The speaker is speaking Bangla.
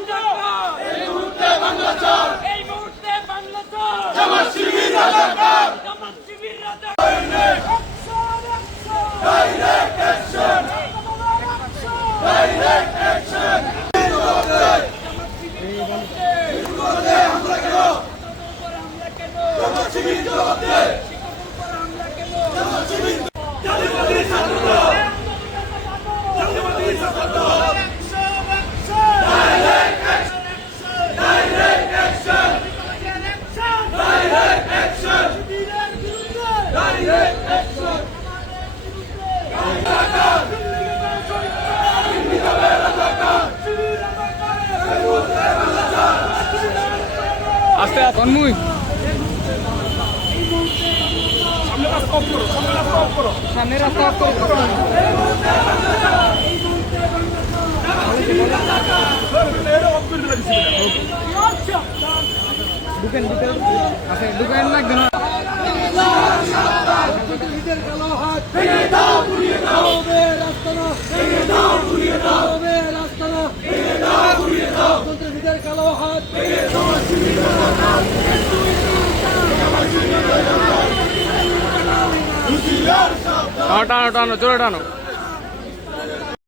রাজাকার এই মুহূর্তে বাংলা ছাড় এই মুহূর্তে বাংলা ছাড় জামাত শিবির রাজাকার জামাত শিবির রাজাকার ডাইরেক্ট অ্যাকশন ডাইরেক্ট অ্যাকশন হামলা কেন জামাত শিবির জবাব দে জামাত শিবির জালিমাতি ছাত্ররা জালিমাতি ছাত্ররা আস্তে তন্ময় সামনে রাস্তা অফ করো ঢুকেন লাগবে না টানো টানো জোরে টানো